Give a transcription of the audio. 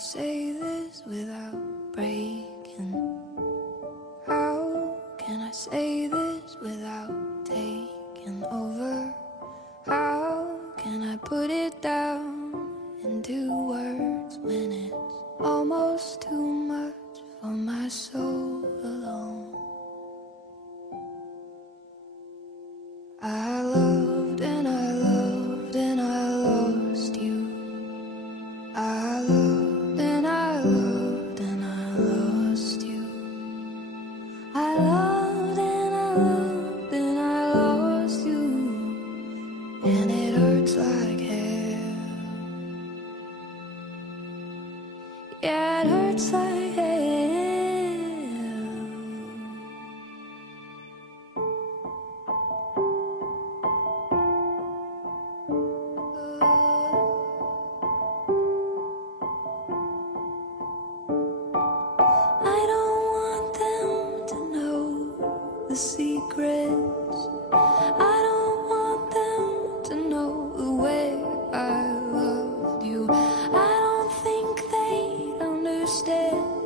say this without breaking? How can I say this without taking over? How can I put it down into words when it's almost too much for my soul alone? I loved and I loved and I lost you. I loved and I loved and I lost you. I loved and I loved and I lost you. And it hurts like hell. Yeah, it hurts like hell. I don't want them to know the secrets. I don't want them to know the way I loved you. I don't think they'd understand